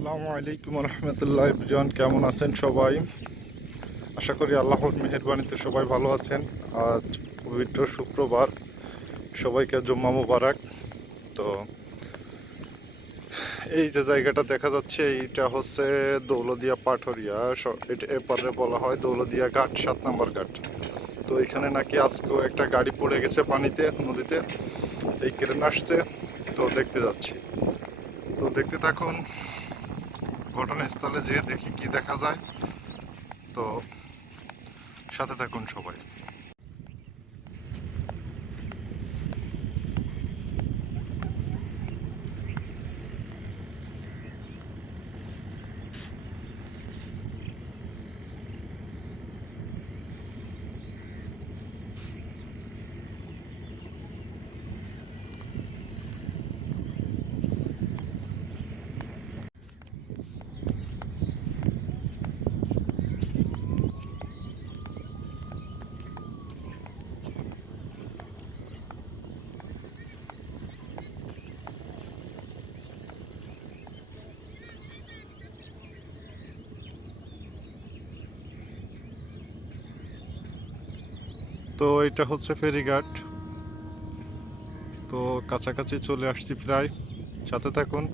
আসসালামু আলাইকুম রহমতুল্লাহ বিজন, কেমন আছেন সবাই? আশা করি আল্লাহর মেহেরবানিতে সবাই ভালো আছেন। আজ পবিত্র শুক্রবার, সবাইকে জুম্মা মুবারক। তো এই যে জায়গাটা দেখা যাচ্ছে, এইটা হচ্ছে দৌলদিয়া পাঠরিয়া, এটা এপারে বলা হয় দৌলদিয়া ঘাট, 7 নম্বর ঘাট। তো এখানে নাকি আজকেও একটা গাড়ি পড়ে গেছে পানিতে, নদীতে। এই ক্রেন আসছে, তো দেখতে যাচ্ছি। তো দেখতে থাকুন, ঘটনাস্থলে যেয়ে দেখি কি দেখা যায়। তো সাথে থাকুন সবাই। তো এটা হচ্ছে ফেরিঘাট। তো কাছাকাছি চলে আসছি প্রায়, সাথে থাকুন।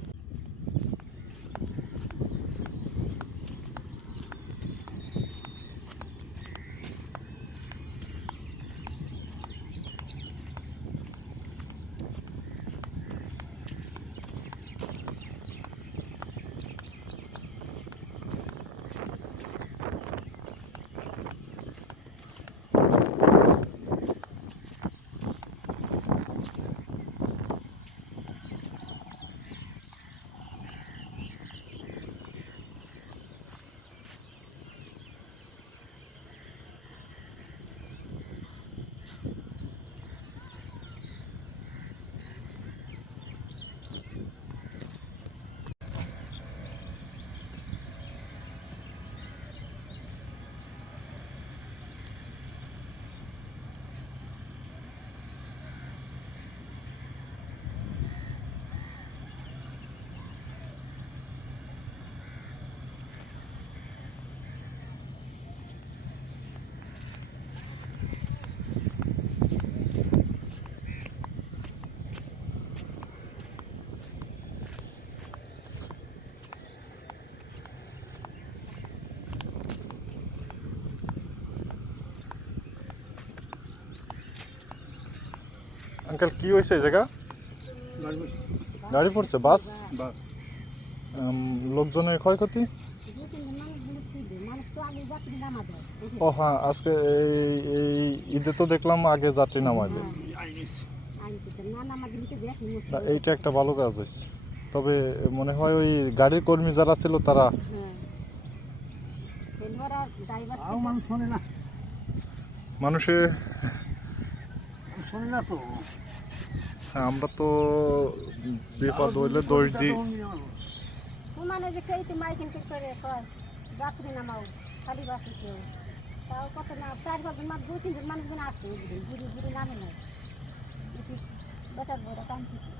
আঙ্কেল, কি হয়েছে এই জায়গা? গাড়ি পড়ছে, বাস? লোকজনের ক্ষয়ক্ষতি? ও হ্যাঁ, আজকে এই ঈদে তো দেখলাম আগে যাত্রী নামাইবে। এইটা একটা ভালো কাজ হয়েছে। তবে মনে হয় ওই গাড়ির কর্মী যারা ছিল তারা মানুষে শোনে না তো। হ্যাঁ, আমরা তো বিপদ হইলে দোষ দিই। মানে যে কেউ তো মাইকিং করে কয় যাত্রী নামাও, খালি বাসে কেউ তাও কত না 4-5 জন, 2-3 জন মানুষজন আসছে, বুড়ি বুড়ি নামে নাই, বেটার বড় টানতেছে।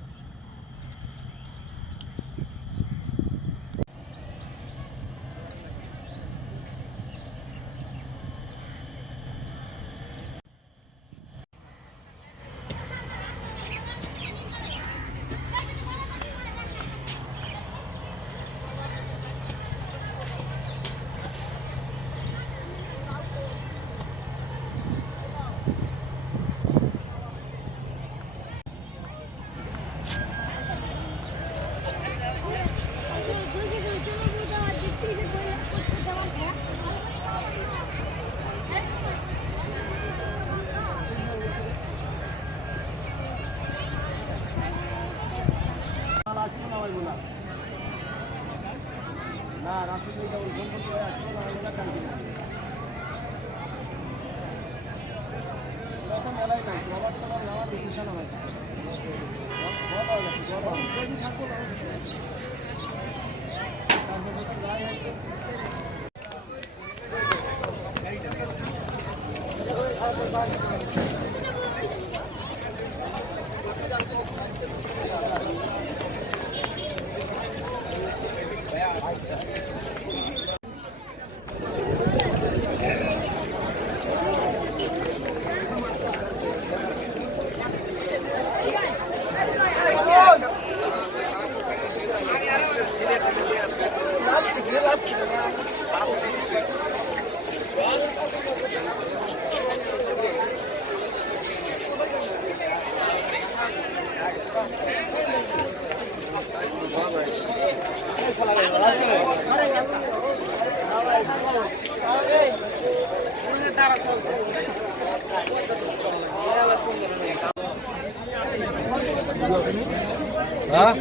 না রাসুল আসলো না, এরকম এলাই নাই, সবার তোমার নামা বেশি জানা হয়। হ্যাঁ